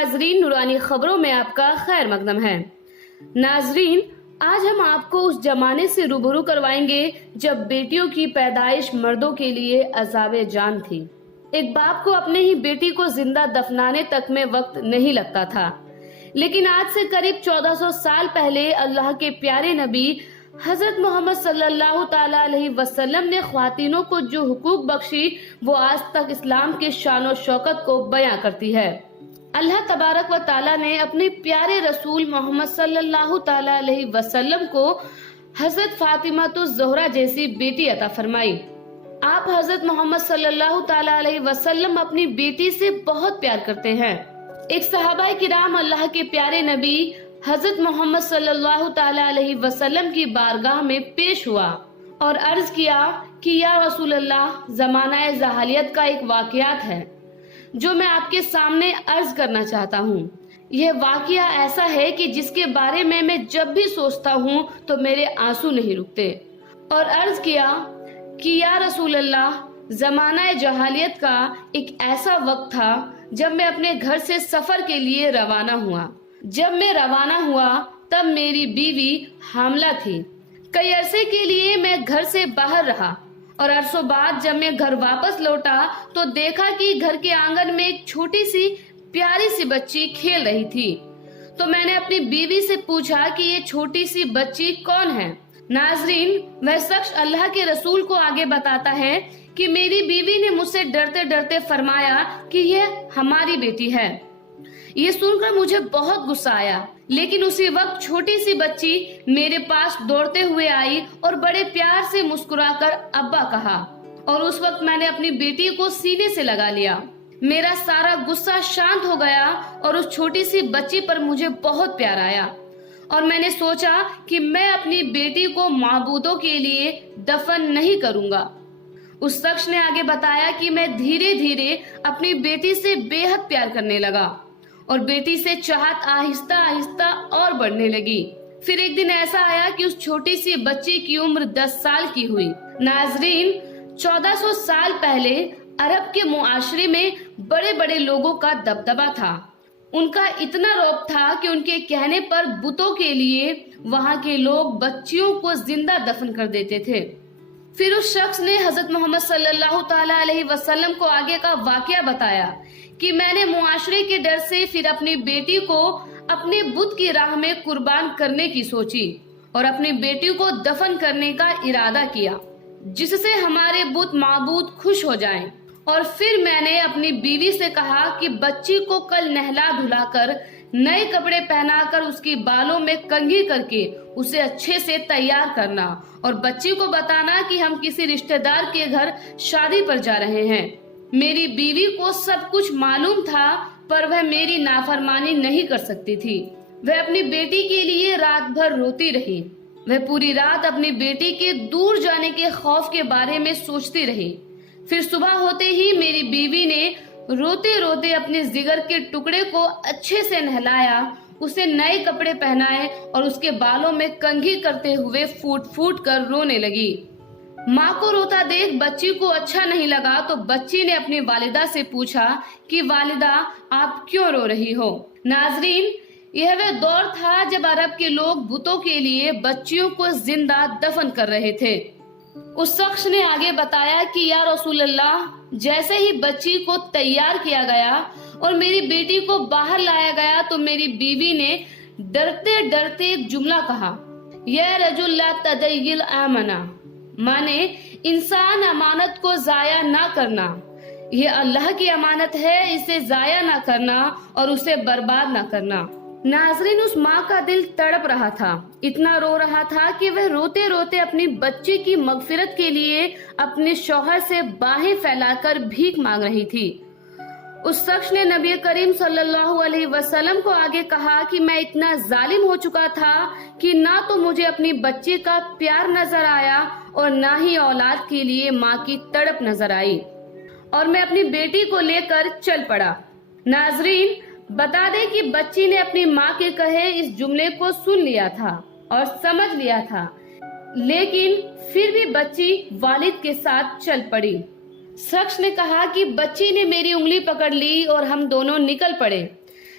ناظرین، نورانی خبروں میں آپ کا خیر مقدم ہے۔ ناظرین، آج ہم آپ کو اس زمانے سے روبرو کروائیں گے جب بیٹیوں کی پیدائش مردوں کے لیے عذاب جان تھی۔ ایک باپ کو اپنے ہی بیٹی کو زندہ دفنانے تک میں وقت نہیں لگتا تھا، لیکن آج سے قریب 1400 سال پہلے اللہ کے پیارے نبی حضرت محمد صلی اللہ تعالی علیہ وسلم نے خواتینوں کو جو حقوق بخشی وہ آج تک اسلام کے شان و شوکت کو بیان کرتی ہے۔ اللہ تبارک و تعالی نے اپنے پیارے رسول محمد صلی اللہ تعالی علیہ وسلم کو حضرت فاطمہ الزہرا جیسی بیٹی عطا فرمائی۔ آپ حضرت محمد صلی اللہ تعالی علیہ وسلم اپنی بیٹی سے بہت پیار کرتے ہیں۔ ایک صحابہ کرام اللہ کے پیارے نبی حضرت محمد صلی اللہ تعالی علیہ وسلم کی بارگاہ میں پیش ہوا اور عرض کیا کہ یا رسول اللہ، زمانہ جاہلیت کا ایک واقعات ہے جو میں آپ کے سامنے عرض کرنا چاہتا ہوں۔ یہ واقعہ ایسا ہے کہ جس کے بارے میں جب بھی سوچتا ہوں تو میرے آنسو نہیں رکتے، اور عرض کیا کہ یا رسول اللہ، زمانہ جاہلیت کا ایک ایسا وقت تھا جب میں اپنے گھر سے سفر کے لیے روانہ ہوا۔ جب میں روانہ ہوا تب میری بیوی حاملہ تھی۔ کئی عرصے کے لیے میں گھر سے باہر رہا، اور عرصوں بعد جب میں گھر واپس لوٹا تو دیکھا کہ گھر کے آنگن میں ایک چھوٹی سی پیاری سی بچی کھیل رہی تھی۔ تو میں نے اپنی بیوی سے پوچھا کہ یہ چھوٹی سی بچی کون ہے؟ ناظرین، وہ شخص اللہ کے رسول کو آگے بتاتا ہے کہ میری بیوی نے مجھ سے ڈرتے ڈرتے فرمایا کہ یہ ہماری بیٹی ہے۔ یہ سن کر مجھے بہت غصہ آیا، لیکن اسی وقت چھوٹی سی بچی میرے پاس دوڑتے ہوئے آئی اور بڑے پیار سے مسکرا کر ابا کہا، اور اس وقت میں نے اپنی بیٹی کو سینے سے لگا لیا۔ میرا سارا غصہ شانت ہو گیا اور اس چھوٹی سی بچی پر مجھے بہت پیار آیا، اور میں نے سوچا کہ میں اپنی بیٹی کو معبودوں کے لیے دفن نہیں کروں گا۔ اس شخص نے آگے بتایا کہ میں دھیرے دھیرے اپنی بیٹی سے بے حد پیار کرنے لگا، اور بیٹی سے چاہت آہستہ آہستہ اور بڑھنے لگی۔ پھر ایک دن ایسا آیا کہ اس چھوٹی سی بچی کی عمر 10 سال کی ہوئی۔ ناظرین، 1400 سال پہلے عرب کے معاشرے میں بڑے بڑے لوگوں کا دبدبا تھا۔ ان کا اتنا رعب تھا کہ ان کے کہنے پر بتوں کے لیے وہاں کے لوگ بچیوں کو زندہ دفن کر دیتے تھے۔ پھر اس شخص نے حضرت محمد صلی اللہ تعالی علیہ وسلم کو آگے کا واقعہ بتایا کہ میں نے معاشرے کے ڈر سے پھر اپنی بیٹی کو اپنے بت کی راہ میں قربان کرنے کی سوچی، اور اپنی بیٹی کو دفن کرنے کا ارادہ کیا جس سے ہمارے بت معبود خوش ہو جائیں۔ اور پھر میں نے اپنی بیوی سے کہا کہ بچی کو کل نہلا دھلا کر نئے کپڑے پہنا کر اس کی بالوں میں کنگھی کر کے اسے اچھے سے تیار کرنا، اور بچی کو بتانا کہ ہم کسی رشتہ دار کے گھر شادی پر جا رہے ہیں۔ میری بیوی کو سب کچھ معلوم تھا، پر وہ میری نافرمانی نہیں کر سکتی تھی۔ وہ اپنی بیٹی کے لیے رات بھر روتی رہی۔ وہ پوری رات اپنی بیٹی کے دور جانے کے خوف کے بارے میں سوچتی رہی۔ پھر صبح ہوتے ہی میری بیوی نے روتے روتے اپنے جگر کے ٹکڑے کو اچھے سے نہلایا، اسے نئے کپڑے پہنائے اور اس کے بالوں میں کنگھی کرتے ہوئے پھوٹ پھوٹ کر رونے لگی۔ ماں کو روتا دیکھ بچی کو اچھا نہیں لگا تو بچی نے اپنی والدہ سے پوچھا کہ والدہ، آپ کیوں رو رہی ہو؟ ناظرین، یہ وہ دور تھا جب عرب کے لوگ بتوں کے لیے بچیوں کو زندہ دفن کر رہے تھے۔ اس شخص نے آگے بتایا کہ یا رسول اللہ، جیسے ہی بچی کو تیار کیا گیا اور میری بیٹی کو باہر لایا گیا تو میری بیوی نے ڈرتے ڈرتے ایک جملہ کہا، یا رجل لا تضیع الامانہ، مانے انسان امانت کو ضائع نہ کرنا۔ یہ اللہ کی امانت ہے، اسے ضائع نہ کرنا اور اسے برباد نہ کرنا۔ ناظرین، اس ماں کا دل تڑپ رہا تھا، اتنا رو رہا تھا کہ وہ روتے روتے اپنی بچی کی مغفرت کے لیے اپنے شوہر سے باہیں پھیلا کر بھیک مانگ رہی تھی۔ اس شخص نے نبی کریم صلی اللہ علیہ وسلم کو آگے کہا کہ میں اتنا ظالم ہو چکا تھا کہ نہ تو مجھے اپنی بچی کا پیار نظر آیا اور نہ ہی اولاد کے لیے ماں کی تڑپ نظر آئی، اور میں اپنی بیٹی کو لے کر چل پڑا۔ ناظرین، بتا دے کہ بچی نے اپنی ماں کے کہے اس جملے کو سن لیا تھا اور سمجھ لیا تھا، لیکن پھر بھی بچی والد کے ساتھ چل پڑی۔ شخص نے کہا کہ بچی نے میری انگلی پکڑ لی اور ہم دونوں نکل پڑے۔